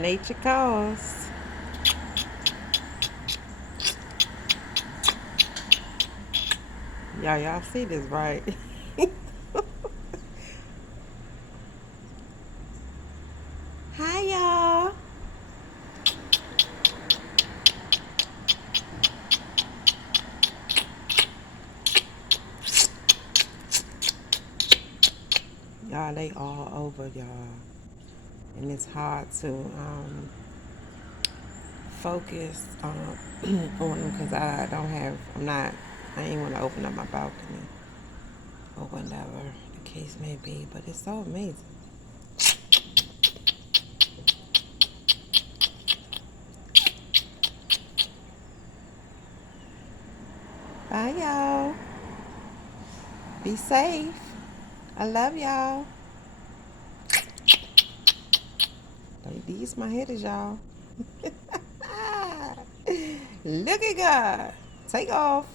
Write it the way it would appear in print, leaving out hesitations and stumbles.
When nature calls. Y'all see this, right? Hi, y'all. Y'all, they all over, y'all. And it's hard to focus on them because I ain't want to open up my balcony or whatever the case may be. But it's so amazing. Bye, y'all. Be safe. I love y'all. These my hitters, y'all. Look at God. Take off.